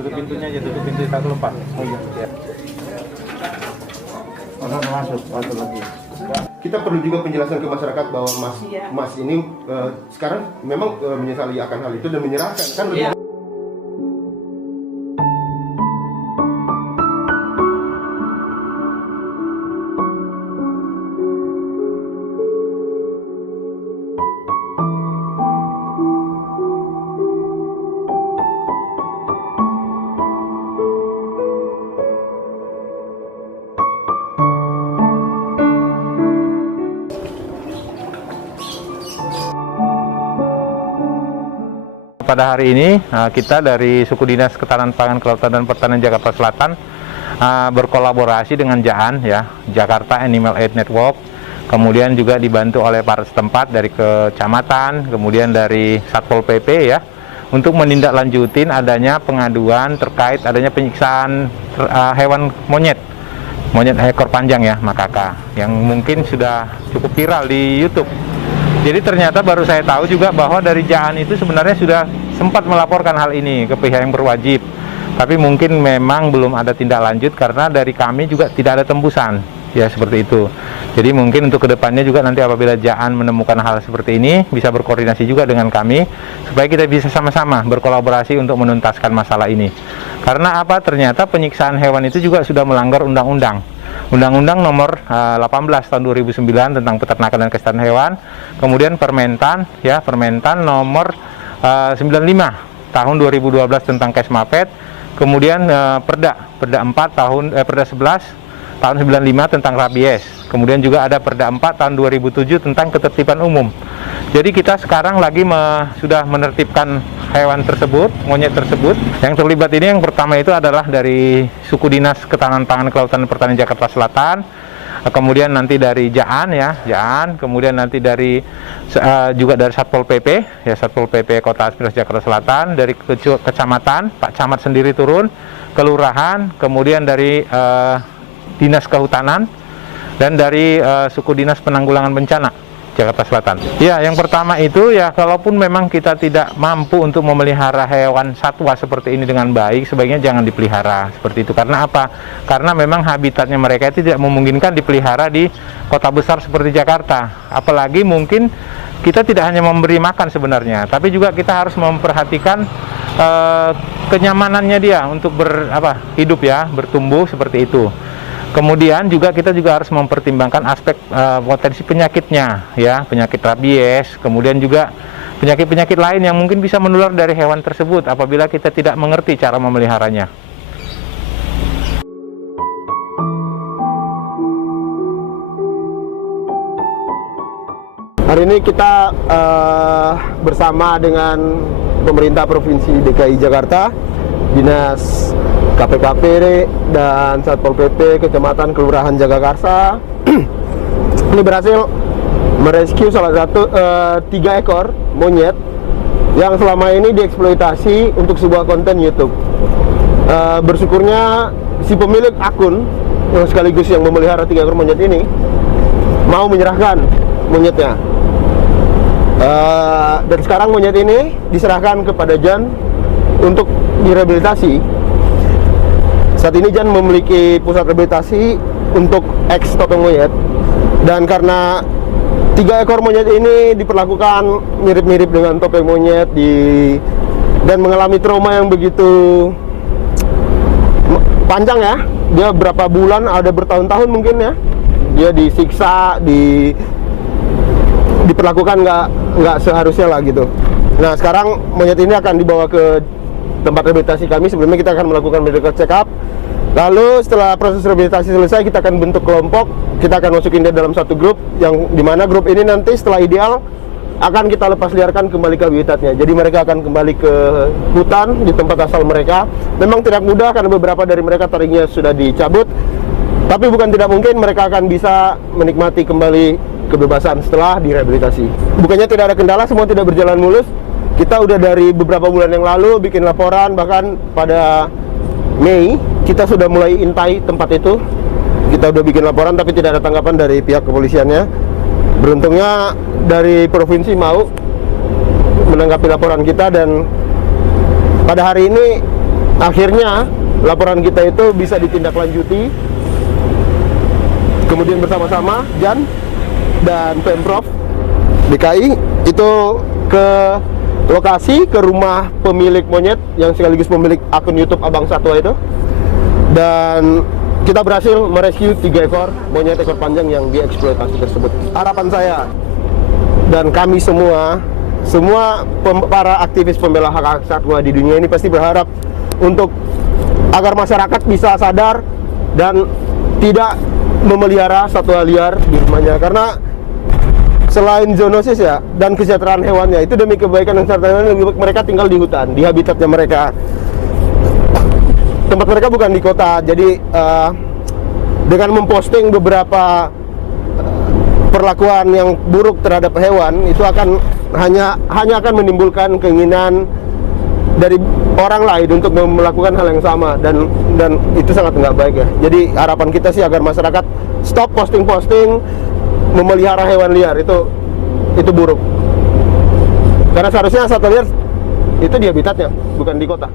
tutup pintunya aja, tutup pintu tak lepas. Oh iya. Ya. Masuk lagi. Kita perlu juga penjelasan ke masyarakat bahwa Mas ini sekarang memang menyesali akan hal itu dan menyerahkan kan lebih. Pada hari ini kita dari Suku Dinas Ketahanan Pangan, Kelautan dan Pertanian Jakarta Selatan berkolaborasi dengan JAAN ya, Jakarta Animal Aid Network, kemudian juga dibantu oleh para setempat dari kecamatan, kemudian dari Satpol PP ya, untuk menindaklanjutin adanya pengaduan terkait adanya penyiksaan hewan monyet ekor panjang ya, makaka, yang mungkin sudah cukup viral di YouTube. Jadi ternyata baru saya tahu juga bahwa dari JAAN itu sebenarnya sudah sempat melaporkan hal ini ke pihak yang berwajib. Tapi mungkin memang belum ada tindak lanjut karena dari kami juga tidak ada tembusan. Ya seperti itu. Jadi mungkin untuk kedepannya juga nanti apabila JAAN menemukan hal seperti ini bisa berkoordinasi juga dengan kami supaya kita bisa sama-sama berkolaborasi untuk menuntaskan masalah ini. Karena apa? Ternyata penyiksaan hewan itu juga sudah melanggar undang-undang. Undang-Undang nomor 18 tahun 2009 tentang peternakan dan kesehatan hewan, kemudian Permentan nomor 95 tahun 2012 tentang Kesmapet, kemudian Perda 11 tahun 95 tentang rabies, kemudian juga ada Perda 4 tahun 2007 tentang ketertiban umum. Jadi kita sekarang lagi sudah menertibkan hewan tersebut, monyet tersebut. Yang terlibat ini yang pertama itu adalah dari Suku Dinas Ketahanan Pangan, Kelautan dan Pertanian Jakarta Selatan, kemudian nanti dari JAAN, kemudian nanti dari juga dari Satpol PP, ya Satpol PP Kota Aspirasi Jakarta Selatan, dari kecamatan, Pak Camat sendiri turun, kelurahan, kemudian dari Dinas Kehutanan, dan dari Suku Dinas Penanggulangan Bencana Jakarta Selatan. Ya, yang pertama itu ya, kalaupun memang kita tidak mampu untuk memelihara hewan satwa seperti ini dengan baik, sebaiknya jangan dipelihara seperti itu. Karena apa? Karena memang habitatnya mereka itu tidak memungkinkan dipelihara di kota besar seperti Jakarta. Apalagi mungkin kita tidak hanya memberi makan sebenarnya, tapi juga kita harus memperhatikan kenyamanannya dia untuk hidup ya, bertumbuh seperti itu. Kemudian juga kita harus mempertimbangkan aspek potensi penyakitnya ya, penyakit rabies, kemudian juga penyakit-penyakit lain yang mungkin bisa menular dari hewan tersebut apabila kita tidak mengerti cara memeliharanya. Hari ini kita bersama dengan pemerintah Provinsi DKI Jakarta, Dinas KPKP dan Satpol PP Kecamatan Kelurahan Jagakarsa ini berhasil merescue salah satu 3 ekor monyet yang selama ini dieksploitasi untuk sebuah konten YouTube. Bersyukurnya si pemilik akun yang sekaligus yang memelihara 3 ekor monyet ini mau menyerahkan monyetnya. Dan sekarang monyet ini diserahkan kepada JAAN untuk direhabilitasi. Saat ini JAAN memiliki pusat rehabilitasi untuk ex topeng monyet, dan karena 3 ekor monyet ini diperlakukan mirip-mirip dengan topeng monyet dan mengalami trauma yang begitu panjang ya. Dia berapa bulan, ada bertahun-tahun mungkin ya. Dia disiksa, diperlakukan nggak seharusnya lah gitu. Nah sekarang monyet ini akan dibawa ke tempat rehabilitasi kami. Sebelumnya kita akan melakukan medical check up. Lalu setelah proses rehabilitasi selesai, kita akan bentuk kelompok. Kita akan masukin dia dalam satu grup, yang dimana grup ini nanti setelah ideal akan kita lepas liarkan kembali ke habitatnya. Jadi mereka akan kembali ke hutan di tempat asal mereka. Memang tidak mudah karena beberapa dari mereka taringnya sudah dicabut, tapi bukan tidak mungkin mereka akan bisa menikmati kembali kebebasan setelah direhabilitasi. Bukannya tidak ada kendala, semua tidak berjalan mulus. Kita udah dari beberapa bulan yang lalu bikin laporan, bahkan pada Mei kita sudah mulai intai tempat itu. Kita udah bikin laporan tapi tidak ada tanggapan dari pihak kepolisiannya. Beruntungnya dari provinsi mau menanggapi laporan kita, dan pada hari ini akhirnya laporan kita itu bisa ditindaklanjuti, kemudian bersama-sama Jan dan Pemprov DKI itu ke lokasi, ke rumah pemilik monyet yang sekaligus pemilik akun YouTube Abang Satwa itu, dan kita berhasil merescue 3 ekor monyet ekor panjang yang dieksploitasi tersebut. Harapan saya dan kami semua para aktivis pembela hak satwa di dunia ini pasti berharap untuk agar masyarakat bisa sadar dan tidak memelihara satwa liar di rumahnya, karena selain zoonosis ya dan kesejahteraan hewannya, itu demi kebaikan dan kesejahteraan mereka tinggal di hutan, di habitatnya mereka. Tempat mereka bukan di kota, jadi dengan memposting beberapa perlakuan yang buruk terhadap hewan itu hanya akan menimbulkan keinginan dari orang lain untuk melakukan hal yang sama, dan itu sangat nggak baik ya. Jadi harapan kita sih agar masyarakat stop posting memelihara hewan liar, itu buruk. Karena seharusnya satwa liar itu di habitatnya, bukan di kota.